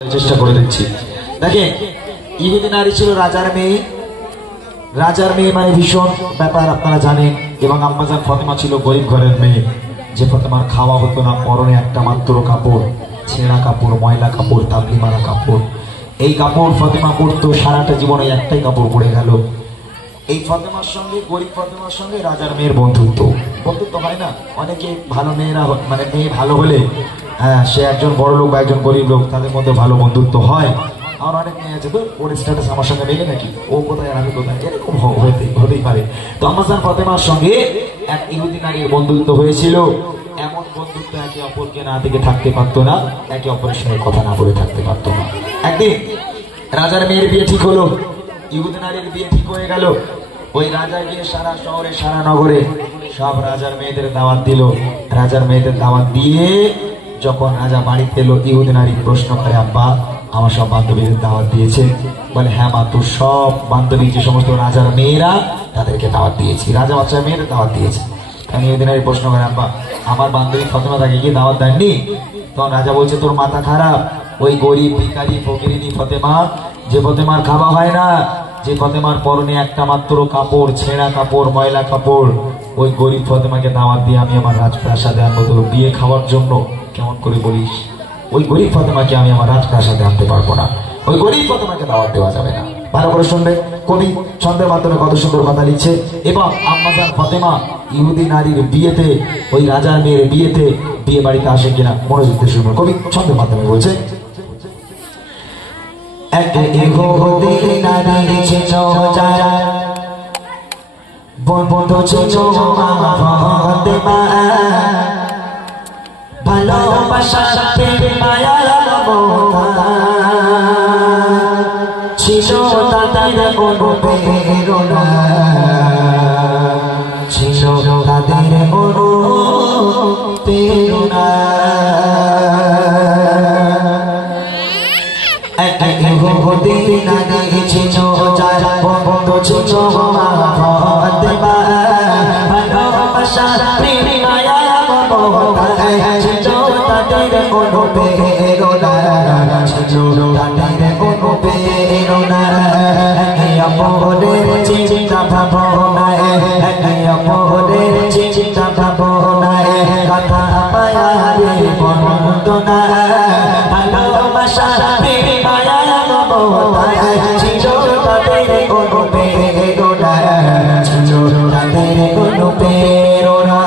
চেষ্টা করে দেখছি। দেখেন, ইহুদি নারী ছিল রাজার মেয়ে। রাজার মেয়ে মানে ভীষণ ব্যাপার আপনারা জানেন। এবং আম্মাজান ফাতেমা ছিল গরিব ঘরের মেয়ে, যে ফাতেমার খাওয়া হতো না, পরনে একটা মাত্র কাপড়, ছেঁড়া কাপড়, ময়লা কাপড়, তাবলি মারা কাপড়। এই কাপড় ফাতেমা পরতো, সারাটা জীবনে একটাই কাপড় পরে গেল। এই ফাতেমার সঙ্গে, গরিব ফাতেমার সঙ্গে রাজার মেয়ের বন্ধুত্ব হয় না। অনেকে ভালো মেয়েরা, মানে মেয়ে ভালো হলে সে একজন বড় লোক বা একজন গরিব লোক, তাদের মধ্যে ভালো বন্ধুত্ব হয়। আর অনেক মেয়ে আছে তো ওর স্ট্যাটাস আমার সঙ্গে মেলে নাকি, ও কোথায় আর আমি কোথায়, এরকম হতেই পারে। তো আম্মাজান ফাতেমার সঙ্গে এক ইহুদি নারীর বন্ধুত্ব হয়েছিল। এমন বন্ধুত্ব একে অপরকে না দেখে থাকতে পারতো না, একে অপরের সঙ্গে কথা না বলে থাকতে পারতো না। একদিন রাজার মেয়ের বিয়ে ঠিক হলো, ইহুদি নারীর বিয়ে ঠিক হয়ে গেল। ওই রাজা গিয়ে সারা শহরে, সারা নগরে সব রাজার মেয়েদের দাওয়াত দিল। রাজার মেয়েদের দাওয়াত দিয়ে যখন রাজা বাড়িতে এলো, ইহুদি নারী প্রশ্ন করে, আব্বা আমার সব বান্ধবীদের দাওয়াত দিয়েছে? বলে, হ্যাঁ মা, তোর সব বান্ধবী যে সমস্ত রাজার মেয়েরা, তাদেরকে দাওয়াত দিয়েছি, রাজা বাচ্চার মেয়েদের দাওয়াত দিয়েছে। কারণ ইহুদি নারী প্রশ্ন করে, আব্বা আমার বান্ধবী ফাতেমা তাকে গিয়ে দাওয়াত দেননি? তখন রাজা বলছে, তোর মাথা খারাপ। ওই গরিব ভিখারি ফকিরিনী ফাতেমা, যে ফাতেমার খাওয়া হয় না, যে ফাতেমার পরনে একটা মাত্র কাপড়, ছেঁড়া কাপড়, ময়লা কাপড়, ওই গরিব ফাতেমাকে দাওয়াত দিয়ে আমি আমার রাজপ্রাসাদে আনবো তোর বিয়ে খাওয়ার জন্য? কেমন করে বলিস? ওই গরিব ফাতেমাকে আমি আমার রাজপ্রাসাদে আনতে পারবো না, ওই গরিব ফাতেমাকে দাওয়াত দেওয়া যাবে না। ভালো করে শুনবে, কবি ছন্দের মাধ্যমে কত সুন্দর কথা লিখছে। এবং আম্মাজান ফাতেমা ইহুদি নারীর বিয়েতে, ওই রাজার মেয়ের বিয়েতে, বিয়ে বাড়িতে আসে কিনা মনোযোগ দিয়ে শুনবে। কবি ছন্দের মাধ্যমে বলছে, ভালোবাসা ছিল তাদের কোনো প্রেরণা, ছিল তাদের কোনো প্রেরণা। ইহুদি নারী ছিল যার বন্ধু ছিল মা ফাতেমা, ভালোবাসা প্রেম মায়া মমতা ছিল তাদের কোনো প্রেরণা, ছিল তাদের কোনো প্রেরণা। অপরের চিন্তা ভাবনায়, অপরের চিন্তা ভাবনায় কথা পায়ারে বন্দনা, ভালোবাসা প্রেম মায়া মমতা ছিল তাদের কোনো প্রেরণা, ছিল তাদের কোনো প্রেরণা।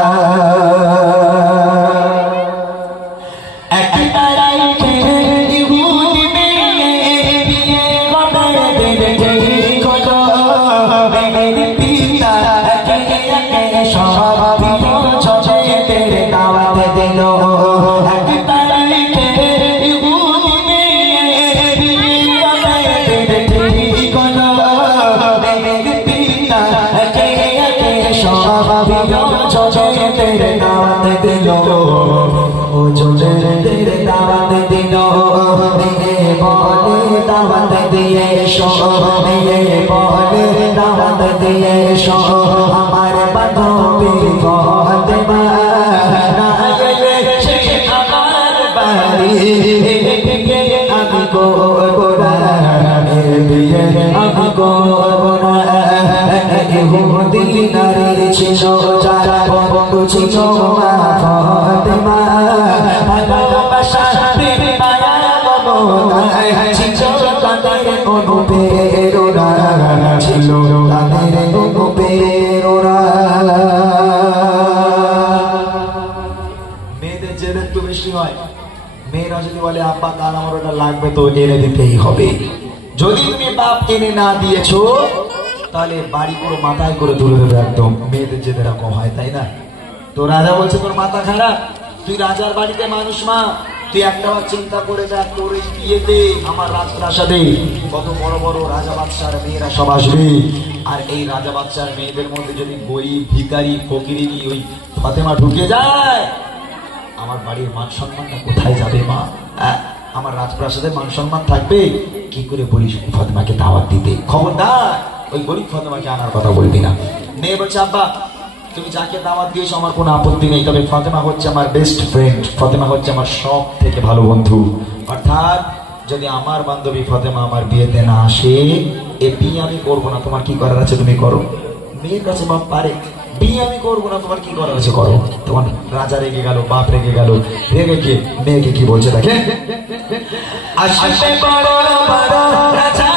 আমার বান্ধবী ফাতেমা না গেলে সে আমার বাড়ি, আমি করব না বিয়ে, আমি করব না। ইহুদি নারী ছিল যার বন্ধু ছিল মা ফাতেমা, ভালোবাসা প্রেম মায়া মমতা ছিল তাদের কোনো প্রেরণা, ছিল তাদের কোনো প্রেরণা। মেয়েদের জেদ একটু বেশি হয়। মেয়েরা যদি বলে, আব্বা কাল আমার ওটা লাগবে, তো এনে দিতেই হবে। যদি তুমি বাপ এনে না দিয়েছো, তাহলে বাড়ি পুরো মাথায় করে তুলে দেবে একদম। মেয়েদের জেদ এরকম হয়, তাই না? তো রাজা বলছে, তোর মাথা খারাপ, তুই রাজার বাড়িতে মানুষ মা, তুই একটাবার চিন্তা করে দেখ, তোর এই বিয়েতে আমার রাজপ্রাসাদে কত বড় বড় রাজা বাদশার মেয়েরা সব আসবে। আর এই রাজা বাদশার মেয়েদের মধ্যে যদি গরিব ভিখারি ফকিরিনী ওই ফাতেমা ঢুকে যায়, আমার বাড়ির মান সম্মানটা কোথায় যাবে মা? আমার রাজপ্রাসাদের মান সম্মান থাকবে? কি করে বলিস ফাতেমাকে দাওয়াত দিতে? খবরদার ওই গরিব ফাতেমাকে আনার কথা বলবি না। মেয়ে বলছে, আব্বা তুমি যাকে দাওয়াত দিয়েছো আমার কোনো আপত্তি নেই, তবে ফাতেমা হচ্ছে আমার বেস্ট ফ্রেন্ড, ফাতেমা হচ্ছে আমার সব থেকে ভালো বন্ধু। অর্থাৎ যদি আমার বান্ধবী ফাতেমা আমার বিয়েতে না আসে, এ বিয়ে আমি করবো না। তোমার কি করার আছে তুমি করো। মেয়ের কাছে বাপ পারে, বিয়ে আমি করবো না, তোমার কি করার আছে করো। তোমার রাজা রেগে গেল, বাপ রেগে গেল, রেগে গিয়ে মেয়েকে কি বলছে দেখেন, আসতে পারো রাজা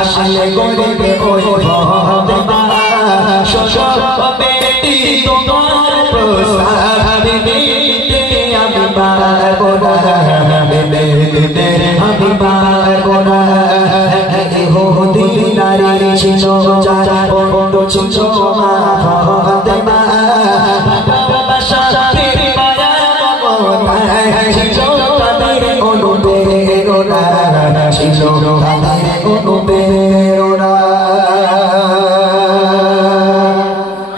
আসলে গরিবে ওই বেটি তোমার প্রসাদ দিতে আমি পারবো না, আমি পারবো না। ইহুদি নারী ছিল যারা বন্ধ ছিল মা ফাতেমা, ভালোবাসা মায়া মমতায় ছিল তাদের অনুপ্রেরণা, ছিল তাদের অনুপ্রেরণা।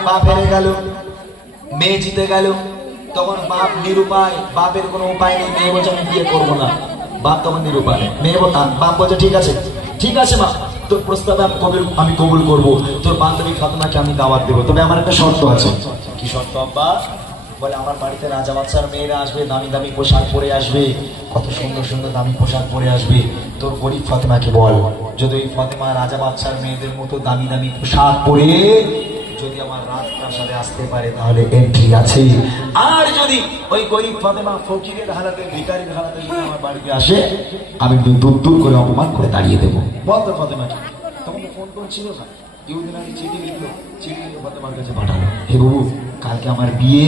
বাপ হেরে গেল, মেয়ে জিতে গেল, তখন বাপ নিরুপায়, বাপের কোনো উপায় নেই। মেয়ে বলছে আমি বিয়ে করবো না, বাপ তখন নিরুপায়। মেয়ে বাপ বলছে ঠিক আছে, ঠিক আছে মা, তোর প্রস্তাবে আমি কবুল করবো, তোর বান্ধবী ফাতেমাকে আমি দাওয়াত দেবো, তবে আমার একটা শর্ত আছে। কি শর্ত আব্বা? বলে আমার বাড়িতে রাজা বাচ্চার মেয়েরা আসবে, দামি দামি পোশাক পরে আসবে, কত সুন্দর সুন্দর দামি পোশাক পরে আসবে। তোর গরিব ফাতেমাকে বল, যদি ওই ফাতেমা রাজা বাচ্চার মেয়েদের মতো দামি দামি পোশাক পরে যদি আমার রাজপ্রাসাদে আসতে পারে তাহলে এন্ট্রি আছে। আর যদি ওই গরিব ফাতেমা ফকিরের হালাতে, ভিখারির হালাতে আমার বাড়িতে আসে, আমি দূর দূর করে অপমান করে দাঁড়িয়ে দেবো। বলতো ফাতেমাকে, তখন ফোন করছিল না, চিঠি লিখলো, চিঠি লিখে ফাতেমার কাছে পাঠালো, হে বাবু কালকে আমার বিয়ে,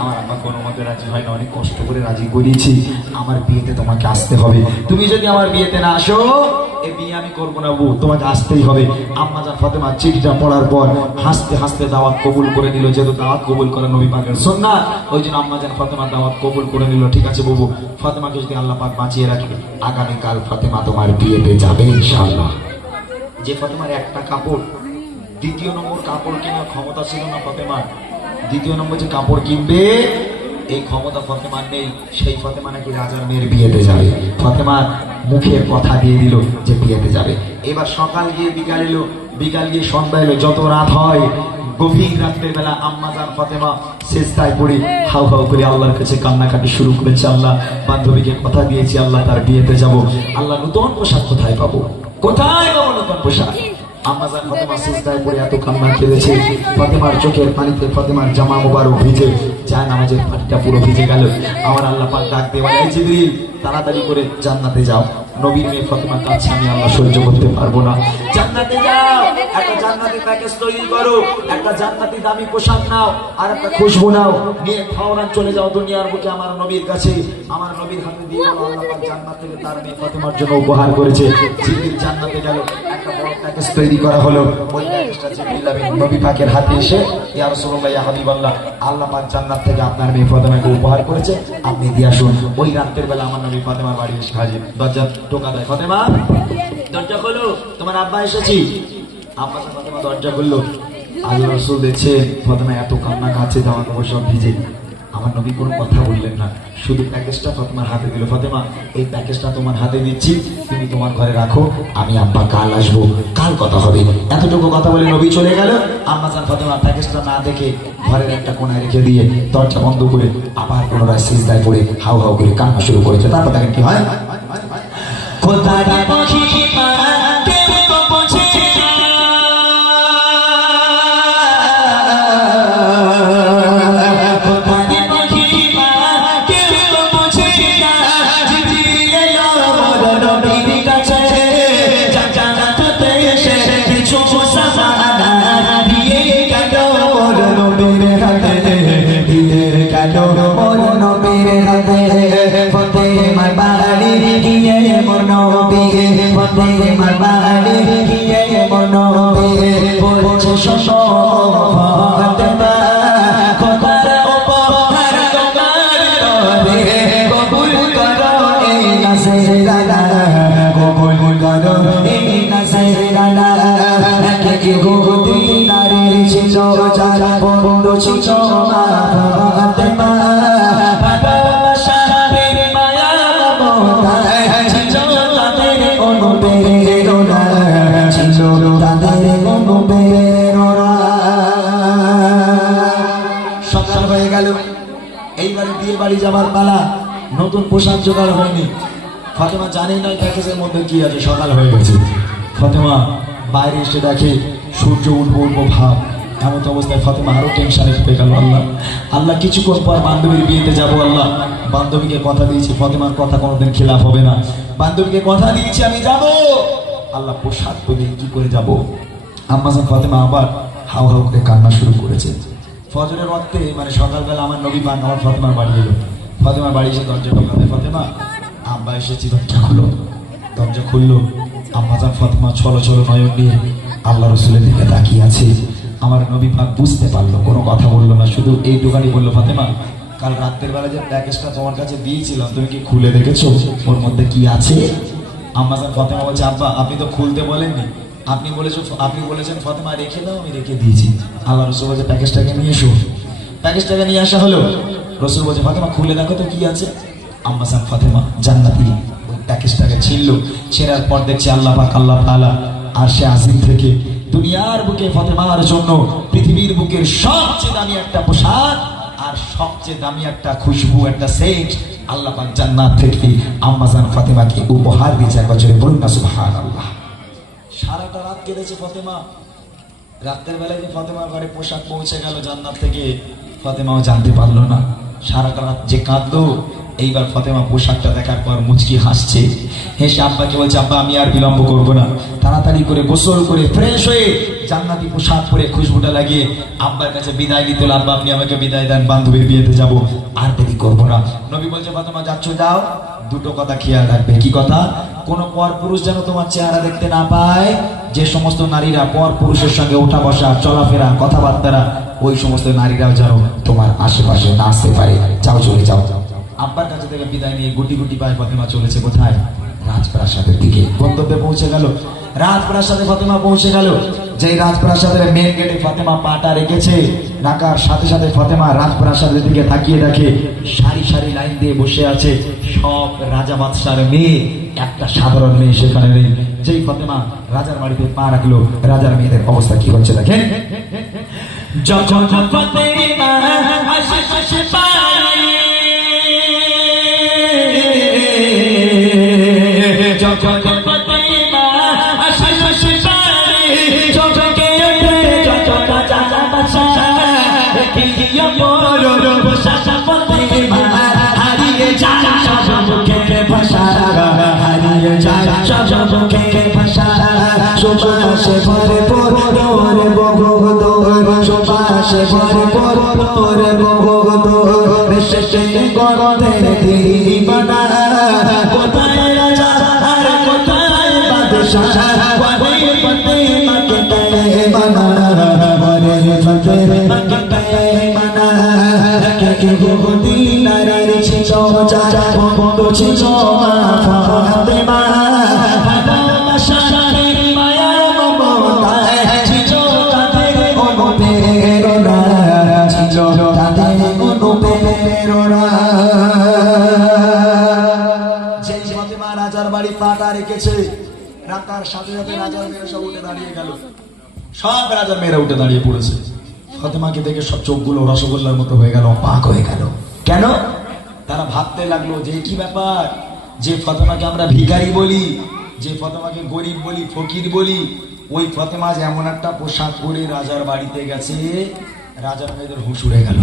আমার আব্বা কোনো মতে রাজি হয় না, অনেক কষ্ট করে রাজি করিয়েছি, আমার বিয়েতে তোমাকে আসতে হবে। তুমি যদি আমার বিয়েতে না আসো, এই বিয়ে আমি করবো না বউ, তোমাকে আসতেই হবে। আম্মাজান ফাতেমা চিঠিটা পড়ার পর হাসতে হাসতে দাওয়াত কবুল করে নিল, যেহেতু দাওয়াত কবুল করা নবী পাকের সুন্নাত, ওই জন্য আম্মাজান ফাতেমা দাওয়াত কবুল করে নিল। ঠিক আছে বাবু, ফাতেমাকে যদি আল্লাহ পাক বাঁচিয়ে রাখে, আগামীকাল ফাতেমা তোমার বিয়েতে যাবে ইনশাআল্লাহ। যে ফাতেমার একটা কাপড়, দ্বিতীয় নম্বর কাপড় কেনার ক্ষমতা ছিল না ফাতেমার, দ্বিতীয় নম্বর যে কাপড় কিনবে এই ক্ষমতা ফাতেমার নেই, সেই ফাতেমা নাকি রাজার মেয়ের বিয়েতে যাবে। ফাতেমার মুখের কথা দিয়ে দিল যে বিয়েতে যাবে। এবার সকাল গিয়ে বিকাল এলো, বিকাল গিয়ে সন্ধ্যা এলো, যত রাত হয়, গভীর রাতের বেলা আম্মাজান ফাতেমা সেজদায় পড়ে হাউ হাউ করে আল্লাহর কাছে কান্নাকাটি শুরু করেছে। আল্লাহ বান্ধবীকে কথা দিয়েছি, আল্লাহ তার বিয়েতে যাব, আল্লাহ নতুন পোশাক কোথায় পাবো, কোথায় পাবো নতুন পোশাক। আম্মাজান ফাতেমা সিজদায় পড়ে এত কান্না কেঁদেছে, ফাতেমার চোখের পানিতে ফাতেমার জামা মোবারক ভিজে যায়, নামাজের পানিটা পুরো ভিজে গেল। আমার আল্লাহ পাক ডাক দিয়ে বলে, জিবরিল তাড়াতাড়ি করে জান্নাতে যাও, নবীর মেয়ে ফাতেমা কাছে আমি আল্লাহ সহ্য করতে পারবো না, জান্নাতে যাও, একটা জান্নাতি প্যাকেজ তৈরি করো, একটা জান্নাতি দামি পোশাক নাও, আর একটা খুশবু নাও, নিয়ে ফাওরান চলে যাও দুনিয়ার বুকে আমার নবীর কাছে, আমার নবীর হাতে দিয়ে বলো আল্লাহ পাক জান্নাত থেকে তার মেয়ে ফাতেমার জন্য উপহার করেছে। জিবরিল জান্নাতে গেল, একটা বড় প্যাকেজ তৈরি করা হলো, ওই প্যাকেজটা জিবরিল নবী পাকের হাতে এসে, ইয়া রাসূলুল্লাহ ইয়া হাবিবাল্লাহ, আল্লাহ পাক জান্নাত থেকে আপনার মেয়ে ফাতেমাকে উপহার করেছে, আপনি দিয়ে আসুন। ওই রাতের বেলা আমার নবী ফাতেমার বাড়ি এসে হাজির, দরজা টোকা দেয়, ফাতেমা দরজা খোলো, তোমার আব্বা এসেছি। আব্বা ফাতেমা দরজা খুললো, আল্লাহ রাসূল দেখছে ফাতেমা এত কান্না কাছে, জামা কাপড় সব ভিজে। আমার নবী কোনো কথা বললেন না, শুধু প্যাকেজটা ফাতেমার হাতে দিল, ফাতেমা এই প্যাকেজটা তোমার হাতে দিচ্ছি, তুমি তোমার ঘরে রাখো, আমি আব্বা কাল আসবো, কাল কথা হবে। এতটুকু কথা বলে নবী চলে গেল। আম্মাজান ফাতেমা প্যাকেজটা না দেখে ঘরের একটা কোণায় রেখে দিয়ে দরজা বন্ধ করে আবার পুনরায় সিজদায় পড়ে হাউ হাউ করে কান্না শুরু করেছে। তারপর দেখেন কি হয়, কবুল নাজরানা কবুল করো এই নাজরানা কে মদিনারে ছিল যারা বন্ধু ছিল মা ফাতেমা ভালোবাসার মায়া মমতা ছিল তাদের অনুপ্রেরণা ছিল তাদের অনুপ্রেরণা। সকাল হয়ে গেল, এইবারে বিয়ে বাড়ি যাবার পালা। নতুন পোশাক জোগাড় হয়নি। ফাতেমা জানেই না প্যাকেজের মধ্যে কি আছে। সকাল হয়ে গেছে। ফাতেমা বাইরে এসে দেখে সূর্য উঠবো উঠবো ভাব। এমন অবস্থায় ফাতেমা আরো টেনশনে পেয়ে গেল। আল্লাহ আল্লাহ কিছুক্ষণ পর বান্ধবীর বিয়েতে যাবো। আল্লাহ বান্ধবীকে কথা দিয়েছি, ফাতেমার কথা কোনোদিন খেলাফ হবে না। বান্ধবীকে কথা দিয়েছি আমি যাব। আল্লাহ পোশাক পেলে কি করে যাব। আম্মাজান ফাতেমা আবার হাউ হাউ করে কান্না শুরু করেছে। ফজরের রক্তে মানে সকালবেলা আমার নবী পাক আমার ফাতেমার বাড়ি এলো। ফাতেমার বাড়ি এসে দরজা টোকাতে, ফাতেমা আব্বা এসেছি, দরজা খুলো। দরজা খুললো। আম্মাজান ফাতেমা ছলো ছলো নয়ন নিয়ে আল্লাহ রসুলের দিকে তাকিয়ে আছে। আমার নবী পাক বুঝতে পারলো, কোনো কথা বললো না, শুধু এইটুখানি বললো, ফাতেমা কাল রাতের বেলা যে প্যাকেজটা তোমার কাছে দিয়েছিলাম তুমি কি খুলে দেখেছো ওর মধ্যে কি আছে? আম্মাজান ফাতেমা বলছে, আব্বা আপনি তো খুলতে বলেননি, আপনি বলেছেন ফাতেমা রেখে দাও, আমি রেখে দিয়েছি। আল্লাহ রসুল বলছে প্যাকেজটাকে নিয়ে এসো। প্যাকেজটাকে নিয়ে আসা হলো। রসুল বলছে ফাতেমা খুলে দেখো তো কি আছে। আম্মাজান ফাতেমা জান্নাতি ওই প্যাকেজটাকে ছিনল। ছেঁড়ার পর দেখছে আল্লাহ পাক আল্লাহ তাআলা আরশে আজিম থেকে দুনিয়ার বুকে ফাতেমার জন্য পৃথিবীর বুকের সবচেয়ে দামি একটা পোশাক আর সবচেয়ে দামি একটা খুশবু, একটা সেন্ট আল্লাহ পাক জান্নাত থেকে আম্মাজান ফাতেমাকে উপহার দিয়েছে। এক বছরে বলুন না সুবহানাল্লাহ। সারাটা রাত কেঁদেছে ফাতেমা। রাতের বেলায় যে ফাতেমার ঘরে পোশাক পৌঁছে গেল জান্নাত থেকে, ফাতেমাও জানতে পারলো না। সারাটা রাত যে কাঁদলো, এইবার ফাতেমা পোশাকটা দেখার পর মুচকি হাসছে। হেসে আব্বাকে বলছে, আব্বা আমি আর বিলম্ব করবো না, তাড়াতাড়ি করে গোসল করে ফ্রেশ হয়ে জান্নাতি পোশাক পরে খুশবুটা লাগিয়ে আব্বার কাছে বিদায় নিতে হলো। আব্বা আপনি আমাকে বিদায় দেন, বান্ধবীর বিয়েতে যাবো, আর দেরি করবো না। নবী বলছে ফাতেমা যাচ্ছ যাও, দুটো কথা খেয়াল রাখবে। কি কথা? কোন পর পুরুষ যেন তোমার চেহারা দেখতে না পায়। যে সমস্ত নারীরা পর পুরুষের সঙ্গে ওঠা বসা চলাফেরা কথাবার্তা, ওই সমস্ত নারীরাও যেন তোমার আশেপাশে না আসতে পারে। যাও চলে যাও। আব্বার কাছে থেকে বিদায় নিয়ে গুটি গুটি পায়ে ফাতেমা চলেছে কোথায়? রাজপ্রাসাদের দিকে। গন্তব্যে পৌঁছে গেল। রাজপ্রাসাদে ফাতেমা পৌঁছে গেল। যেই রাজপ্রাসাদের মেন গেটে ফাতেমা পাটা রেখেছে, রাখার সাথে সাথে ফাতেমা রাজপ্রাসাদের দিকে তাকিয়ে দেখে সারি সারি লাইন দিয়ে বসে আছে সব রাজা বাদশার মেয়ে, একটা সাধারণ মেয়ে সেখানে নেই। যেই ফাতেমা রাজার বাড়িতে পা রাখলো, রাজার মেয়েদের অবস্থা কি হচ্ছে দেখেন। যখন ফাতেমা আশেপাশে রাজার বাড়ি পাটা রেখেছে, রাতার সাথে সাথে রাজার মেয়েরা সব উঠে দাঁড়িয়ে গেল। সব রাজার মেয়েরা উঠে দাঁড়িয়ে পড়েছে। ফাতেমাকে দেখে সব চোখগুলো রসগোল্লার মতো হয়ে গেল, অবাক হয়ে গেল। কেন? তারা ভাবতে লাগলো যে কি ব্যাপার, যে ফাতেমাকে আমরা ভিখারি বলি, যে ফাতেমাকে গরিব বলি, ফকির বলি, ওই ফাতেমা যে এমন একটা পোশাক পরে রাজার বাড়িতে গেছে, রাজার মেয়েদের হুঁশ উড়ে গেল।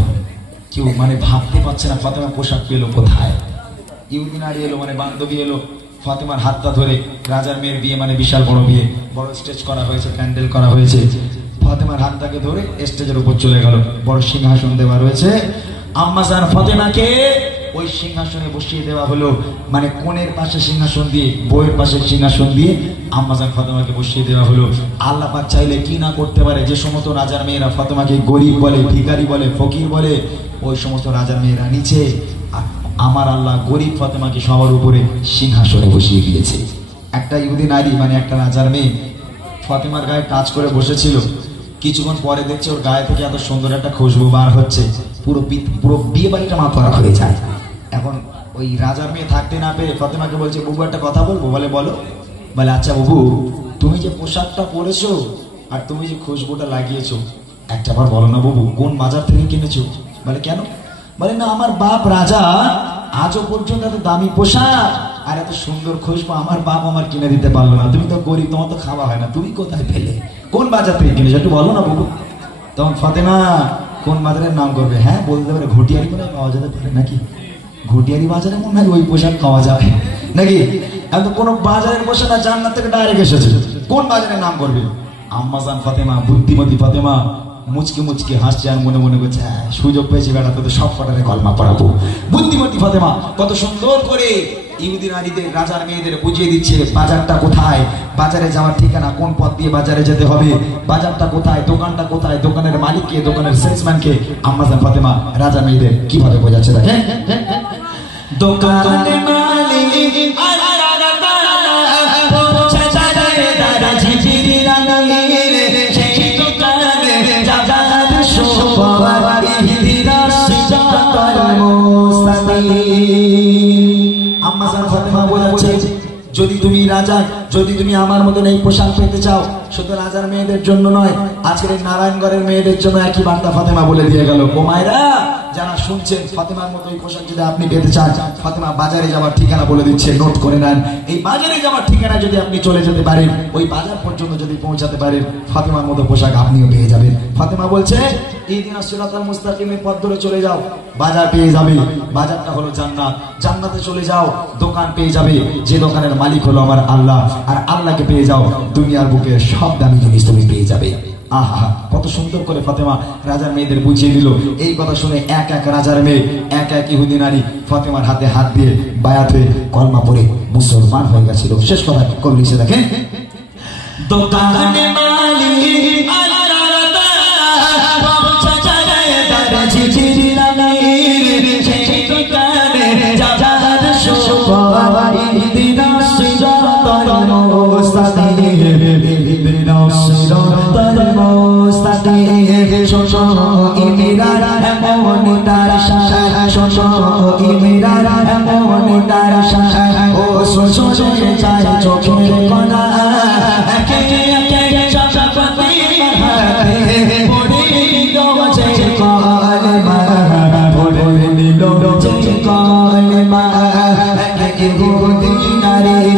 কেউ মানে ভাবতে পারছে না ফাতেমা পোশাক পেলো কোথায়। ইহুদি নারী এলো, মানে বান্ধবী এলো, ফাতেমার হাতটা ধরে। রাজার মেয়ের বিয়ে মানে বিশাল বড় বিয়ে, বড় স্টেজ করা হয়েছে, প্যান্ডেল করা হয়েছে। ফাতেমার হাতটাকে ধরে স্টেজের উপর চলে গেল। বড় সিংহাসন দেওয়া রয়েছে। আম্মাজান ফাতেমাকে ওই সিংহাসনে বসিয়ে দেওয়া হলো, মানে কোণের পাশে সিংহাসন দিয়ে, বউয়ের পাশে সিংহাসন দিয়ে আম্মাজান ফাতেমাকে বসিয়ে দেওয়া হলো। আল্লাহ পাক চাইলে কি না করতে পারে। যে সমস্ত রাজার মেয়েরা ফাতেমাকে গরিব বলে, ভিখারি বলে, ফকির বলে, ওই সমস্ত রাজার মেয়েরা নিচে, আর আমার আল্লাহ গরিব ফাতেমাকে সবার উপরে সিংহাসনে বসিয়ে দিয়েছে। একটা ইহুদি নারী মানে একটা রাজার মেয়ে ফাতেমার গায়ে টাচ করে বসেছিল, কিছুক্ষণ পরে দেখছে ওর গায়ে থেকে এত সুন্দর একটা খুশবু বার হচ্ছে, পুরো বিয়ে বাড়িটা মাতোয়ারা হয়ে যায়। এখন ওই রাজার মেয়ে থাকতে না পেরে ফাতেমাকে বলছে, বাবু একটা কথা বলবো? বলে বলো। বলে আচ্ছা বাবু, তুমি যে পোশাকটা পরেছো আর তুমি যে খুশবুটা লাগিয়েছো, একটা বার বলো না বাবু, কোন বাজার থেকে কিনেছো? বলে কেন? বলে না, আমার বাপ রাজা, আজও পর্যন্ত এত দামি পোশাক আর এত সুন্দর খুশবু আমার বাপ আমার কিনে দিতে পারলো না। তুমি তো গরিব, তোমার তো খাওয়া হয় না, তুমি কোথায় পেলে? কোন বাজার থেকে কিনেছো একটু বলো না বাবু। তখন ফাতেমা কোন বাজারের নাম করবে? হ্যাঁ বলতে পারে, ঘটিয়ারি করে পাওয়া যেতে পারে নাকি? ঘটিয়ারি বাজারে মনে হয় ওই পোশাক পাওয়া যাবে নাকি? আমি তো কোনো বাজারের পোশাক না, জান্নাত থেকে ডাইরেক্ট এসেছে। কোন বাজারের নাম করবে? আম্মাজান ফাতেমা, বুদ্ধিমতী ফাতেমা মুচকি মুচকি হাসছে আর মনে মনে করছে, হ্যাঁ সুযোগ পেয়েছি বেড়া, তোদের সব কটারে কলমা পড়াবো। বুদ্ধিমতী ফাতেমা কত সুন্দর করে ইহুদি নারীদের, রাজার মেয়েদের বুঝিয়ে দিচ্ছে বাজারটা কোথায়, বাজারে যাওয়ার ঠিকানা, কোন পথ দিয়ে বাজারে যেতে হবে, বাজারটা কোথায়, দোকানটা কোথায়, দোকানের মালিককে, দোকানের সেলসম্যানকে আম্মাজান ফাতেমা রাজার মেয়েদের কিভাবে বোঝাচ্ছে দেখেন। দোকানের মালিক আম্মাজান ফাতেমা বলেছে, যদি তুমি রাজা, যদি তুমি আমার মতন এই পোশাক পেতে চাও, শুধু রাজার মেয়েদের জন্য নয়, আজকের নারায়ণগড়ের মেয়েদের জন্য একই বার্তা ফাতেমা বলে দিয়ে গেল। ও মায়েরা যারা শুনছেন, ফাতেমার মতো এই পোশাক যদি আপনি পেতে চান, ফাতেমা বাজারে যাওয়ার ঠিকানা বলে দিচ্ছে, নোট করে নেন। এই বাজারে যাওয়ার ঠিকানা যদি আপনি চলে যেতে পারেন, ওই বাজার পর্যন্ত যদি পৌঁছাতে পারেন, ফাতেমার মতো পোশাক আপনিও পেয়ে যাবেন। ফাতেমা বলছে, ইহদিনাস সিরাতাল মুস্তাকিমের পথ ধরে চলে যাও, বাজার পেয়ে যাবে। বাজারটা হলো জান্নাত, জান্নাতে চলে যাও, দোকান পেয়ে যাবে, যে দোকানের মালিক হলো আমার আল্লাহ, আর আল্লাহকে পেয়ে যাও, দুনিয়ার বুকে সব দামি জিনিস তুমি পেয়ে যাবে। আহা, কত সুন্দর করে ফাতেমা রাজার মেয়েদের বুঝিয়ে দিল। এই কথা শুনে এক এক রাজার মেয়ে, এক এক ইহুদি নারী ফাতেমার হাতে হাত দিয়ে বায়াত হয়ে কলমা পড়ে মুসলমান হয়ে গেছিল। শেষ কথা কবি লিখে দেখেন, দোকানে মালিক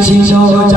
ছিল